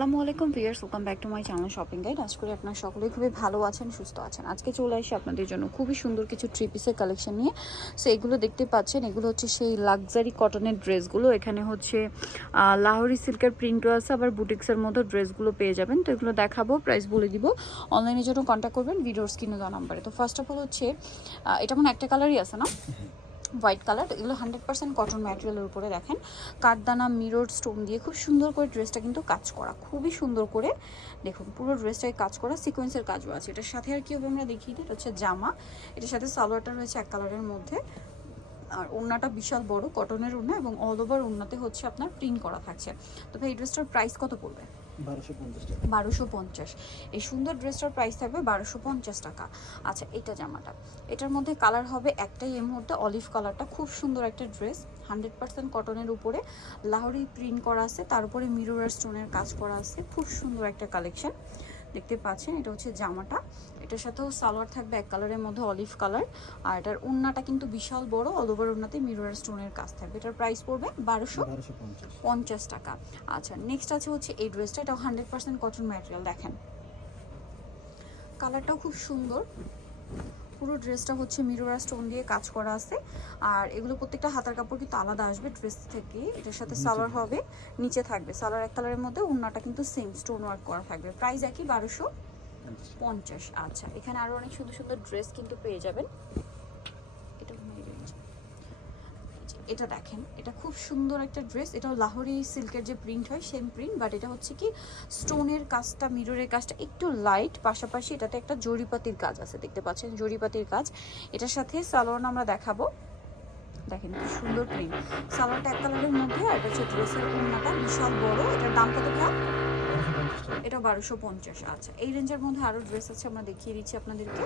আসসালামু আলাইকুম viewers, welcome back to my channel shopping guide. আশা করি আপনারা সকলেই খুবই ভালো আছেন, সুস্থ আছেন। আজকে চলে আসি আপনাদের জন্য খুবই সুন্দর কিছু থ্রি পিসের কালেকশন নিয়ে। সো এগুলো দেখতে পাচ্ছেন, এগুলো হচ্ছে সেই লাক্সারি কটনের ড্রেসগুলো। এখানে হচ্ছে লাহোরি সিল্কের প্রিন্টও আছে, আবার বুটিক্সের মতো ড্রেসগুলো পেয়ে যাবেন। তো এগুলো দেখাবো, প্রাইস বলে দিব। অনলাইনের জন্য কন্ট্যাক্ট করবেন ভিডিওর স্ক্রিনে দেওয়া নাম্বারে। তো ফার্স্ট অফ অল হচ্ছে এটা মনে একটা কালারই আছে না, হোয়াইট কালার। এগুলো 100% কটন ম্যাটেরিয়ালের উপরে দেখেন কাঠদানা মিরর স্টোন দিয়ে খুব সুন্দর করে ড্রেসটা কিন্তু কাজ করা, খুবই সুন্দর করে দেখুন পুরো ড্রেসটাই কাজ করা, সিকোয়েন্সের কাজও আছে। এটার সাথে আর কি হবে আমরা দেখিয়ে দিই। এটা হচ্ছে জামা, এটার সাথে সালোয়ারটা রয়েছে এক কালারের মধ্যে, আর ওড়নাটা বিশাল বড় কটনের ওড়না এবং অল ওভার ওড়নাতে হচ্ছে আপনার প্রিন্ট করা থাকছে। তো ভাই এই ড্রেসটার প্রাইস কত পড়বে? 1250। এই সুন্দর ড্রেসটার প্রাইস থাকবে 1250 টাকা। আচ্ছা, এটা জামাটা, এটার মধ্যে কালার হবে একটাই, এর মধ্যে অলিভ কালারটা, খুব সুন্দর একটা ড্রেস, 100% কটনের উপরে লাহোরি প্রিন্ট করা আছে, তার উপরে মিরর স্টোনের কাজ করা আছে, খুব সুন্দর একটা কালেকশন দেখতে পাচ্ছেন। এটা হচ্ছে জামাটা, এটার সাথেও সালোয়ার থাকবে এক কালারের মধ্যে অলিভ কালার, আর এটার ওড়নাটা কিন্তু বিশাল বড়, অল ওভার ওড়নাতে মিরর স্টোনের কাজ থাকবে। এটার প্রাইস পড়বে 1250 টাকা। আচ্ছা, নেক্সট আছে হচ্ছে এই ড্রেসটা, এটা 100% কটন ম্যাটেরিয়াল, দেখেন কালারটাও খুব সুন্দর। পুরো ড্রেসটা হচ্ছে মিরর স্টোন দিয়ে কাজ করা আছে, আর এগুলো প্রত্যেকটা হাতার কাপড় কিন্তু আলাদা আসবে ড্রেস থেকে। এটার সাথে সালোয়ার হবে, নিচে থাকবে সালোয়ার এক কালারের মধ্যে, ওড়নাটা কিন্তু সেম স্টোন ওয়ার্ক করা থাকবে। প্রাইস একই 1250। আচ্ছা, এখানে আরো অনেক সুন্দর সুন্দর ড্রেস কিন্তু পেয়ে যাবেন। এটা দেখেন, এটা খুব সুন্দর একটা ড্রেস, এটা লাহোরি সিল্কের যে প্রিন্ট হয় সেম প্রিন্ট, বাট এটা হচ্ছে কি স্টোনের কাজটা, মিররের কাজটা একটু লাইট, পাশাপাশি এটাতে একটা জরিপাতির কাজ আছে, দেখতে পাচ্ছেন জরিপাতির কাজ। এটার সাথে সালোয়ার আমরা দেখাবো, দেখেন কি সুন্দর প্রিন্ট, সালোয়ারটা এক কালারের মধ্যে, আর এটা হচ্ছে ড্রেসের ওড়নাটা বিশাল বড়। এটার দাম কত ভাই? এটা 1250। আচ্ছা, এই রেঞ্জের মধ্যে আরো ড্রেস আছে, আমরা দেখিয়ে দিচ্ছি আপনাদেরকে।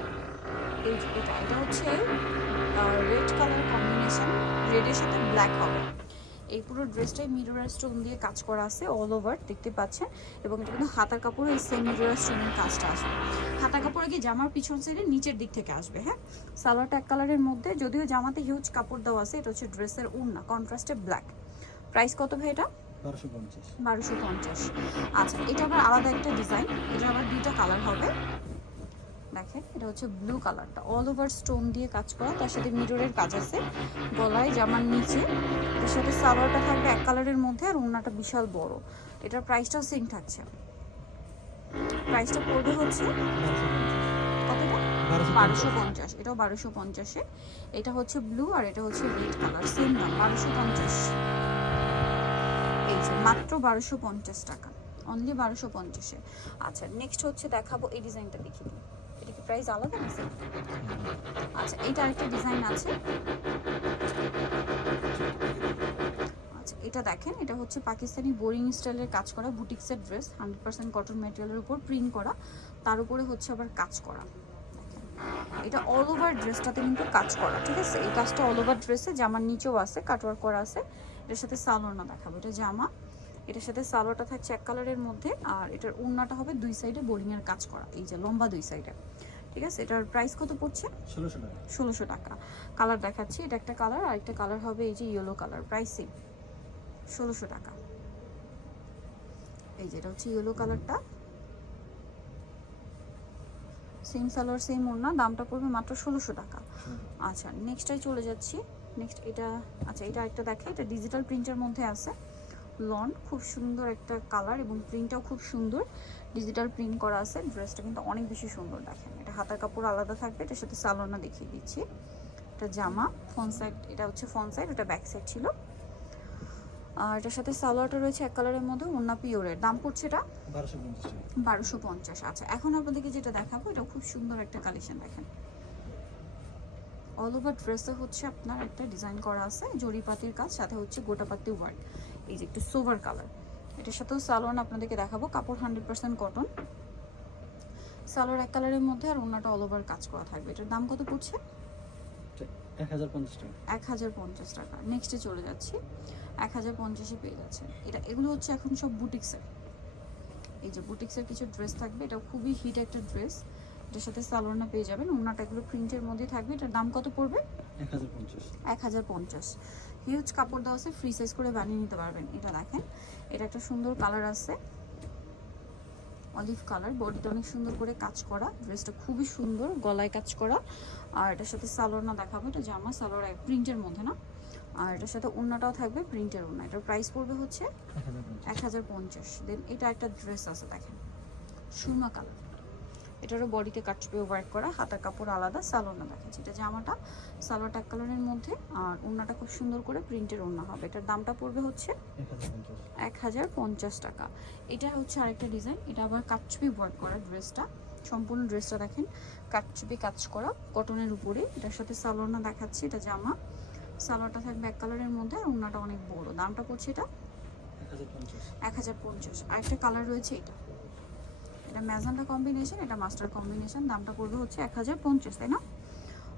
এই যে এটা হচ্ছে রেড কালার কম্বিনেশন, রেডের সাথে ব্ল্যাক হবে। এই পুরো ড্রেসটাই মিরর স্টোন দিয়ে কাজ করা আছে অল ওভার, দেখতে পাচ্ছেন। এবং এটা কিন্তু হাতার কাপড়ে এই সেম মিরর স্টোনের কাজটা আসবে। হাতা কাপড়ে কি জামার পিছন সাইডে নিচের দিক থেকে আসবে। হ্যাঁ, সালোয়ারটা এক কালারের মধ্যে, যদিও জামাতে হিউজ কাপড় দেওয়া আছে। এটা হচ্ছে ড্রেসের ওড়না, কন্ট্রাস্টে ব্ল্যাক। প্রাইস কত ভাই এটা? 1250। আচ্ছা, এটা আবার আলাদা একটা ডিজাইন, এটা আবার দুইটা কালার হবে। দেখেন, এটা হচ্ছে ব্লু কালারটা, অল ওভার স্টোন দিয়ে কাজ করা, তার সাথে মিররের কাজ আছে গলায়, জামার নিচে। এটার সাথে সালোয়ারটা থাকবে এক কালারের মধ্যে, আর ওড়নাটা বিশাল বড়। এটার প্রাইসটাও সেম থাকছে। প্রাইসটা পড়বে হচ্ছে কতটা? 1250। এটাও 1250-এ। এটা হচ্ছে ব্লু আর এটা হচ্ছে রেড কালার, সেম দাম 1250। এই যে মাত্র 1250 টাকা, অনলি 1250-এ। আচ্ছা, নেক্সট হচ্ছে দেখাবো, এই ডিজাইনটা দেখিয়ে দিই। এটা কি প্রাইস আলাদা আছে? আচ্ছা, এইটা আরেকটা ডিজাইন আছে। আচ্ছা, এটা দেখেন, এটা হচ্ছে পাকিস্তানি বোরিং স্টাইলের কাজ করা বুটিক্সের ড্রেস, 100% কটন ম্যাটেরিয়ালের উপর প্রিন্ট করা, তার উপরে হচ্ছে আবার কাজ করা। এটা অল ওভার ড্রেসটাতে কিন্তু কাজ করা, ঠিক আছে। এই কাজটা অল ওভার ড্রেসে, জামার নিচেও আছে, কাটওয়ার্ক করা আছে। এটার সাথে সালোয়ার না দেখাবো, এটা জামা, এটার সাথে সালোয়ারটা থাকছে এক কালারের মধ্যে, আর এটার ওড়নাটা হবে দুই সাইডে বোরিং এর কাজ করা, এই যে লম্বা দুই সাইডে, ঠিক আছে। এটার প্রাইস কত পড়ছে? 1600 টাকা। কালার দেখাচ্ছি, এটা একটা কালার, আর একটা কালার হবে এই যে ইয়েলো কালার, প্রাইস সেম 1600 টাকা। এই যে এটা হচ্ছে ইয়েলো কালারটা, সেম সালোয়ার সেম ওড়না, দামটা পড়বে মাত্র 1600 টাকা। আচ্ছা, নেক্সটটাই চলে যাচ্ছি। নেক্সট এটা, আচ্ছা এটা একটা দেখে, এটা ডিজিটাল প্রিন্টের মধ্যে আছে, লন, খুব সুন্দর একটা কালার এবং প্রিন্টটাও খুব সুন্দর, ডিজিটাল প্রিন্ট করা আছে। ড্রেসটা কিন্তু অনেক বেশি সুন্দর, দেখেন এটা হাতার কাপড় আলাদা থাকবে, এটার সাথে সালোয়ারটা দেখিয়ে দিচ্ছি। এটা জামা, ফ্রন্ট সাইড, এটা হচ্ছে ফ্রন্ট সাইড, এটা ব্যাক সাইড ছিল। আর এটার সাথে সালোয়ারটা রয়েছে এক কালারের মধ্যে, ওড়না পিওরের। দাম পড়ছে এটা 1250। আচ্ছা, এখন আপনাদেরকে যেটা দেখাবো, এটা খুব সুন্দর একটা কালেকশন, দেখেন অল ওভার ড্রেসে হচ্ছে আপনার একটা ডিজাইন করা আছে, জরিপাতির কাজ, সাথে হচ্ছে গোটাপাতি ওয়ার্ক, এই যে একটু সোভার কালার। এটার সাথেও সালোয়ার আপনাদেরকে দেখাবো, কাপড় 100% কটন, সালোয়ার এক কালারের মধ্যে, আর ওড়নাটা অল ওভার কাজ করা থাকবে। এটার দাম কত পড়ছে? 1050 টাকা। নেক্সটে চলে যাচ্ছি, 1050-এ পেয়ে যাচ্ছে। এগুলো হচ্ছে এখন সব বুটিক্সের, এই যে বুটিক্সের কিছু ড্রেস থাকবে, এটা খুবই হিট একটা ড্রেস। এটার সাথে সালোয়ারটা পেয়ে যাবেন, ওড়নাটা এগুলো প্রিন্টের মধ্যে থাকবে। এটার দাম কত পড়বে? 1050। হিউজ কাপড় দেওয়া আছে, ফ্রি সাইজ করে বানিয়ে নিতে পারবেন। এটা দেখেন, এটা একটা সুন্দর কালার আছে, অলিভ কালার, বডিটা অনেক সুন্দর করে কাজ করা, ড্রেসটা খুবই সুন্দর, গলায় কাজ করা। আর এটার সাথে সালোয়ার না দেখাবো, এটা জামা সালোয়ার প্রিন্টের মধ্যে না, আর এটার সাথে ওড়নাটাও থাকবে প্রিন্টের ওড়না। এটার প্রাইস পড়বে হচ্ছে 1050। দেন এটা একটা ড্রেস আছে দেখেন, সুরমা কালার, এটারও বডিতে কাটবে ওয়ার্ক করা, হাতার কাপড় আলাদা, সালোয়ার দেখাচ্ছে। এটা জামাটা সালোয়ারটা এক কালারের মধ্যে, আর ওড়নাটা খুব সুন্দর করে প্রিন্টের ওড়না হবে। এটার দামটা পড়বে হচ্ছে 1050 টাকা। এটা হচ্ছে আরেকটা ডিজাইন, এটা আবার কাটছবি ওয়ার্ক করা ড্রেসটা, সম্পূর্ণ ড্রেসটা দেখেন কাটছবি কাজ করা কটনের উপরে। এটার সাথে সালোয়ার দেখাচ্ছে, এটা জামা, সালোয়ারটা থাকবে এক কালারের মধ্যে, আর ওড়নাটা অনেক বড়। দামটা পড়ছে এটা 1050। আরেকটা কালার রয়েছে এটা, এটা ম্যাজেন্টা কম্বিনেশন, এটা মাস্টার কম্বিনেশন, দামটা পড়বে হচ্ছে 1050, তাই না?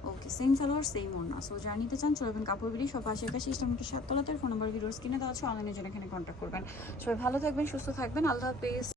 ওকে, সেম সালোয়ার সেম ওড়না। সো যারা নিতে চান চলবেন কাপড় বিড়ি সব আশেপাশে ইস্টামিটার 7 তলাতে, ফোন নাম্বার ভিডিওর স্ক্রিনে দেওয়া আছে, অনলাইনে জন্য এখানে কন্ট্যাক্ট করবেন। সবাই ভালো থাকবেন, সুস্থ থাকবেন, আল্লাহ হাফেজ।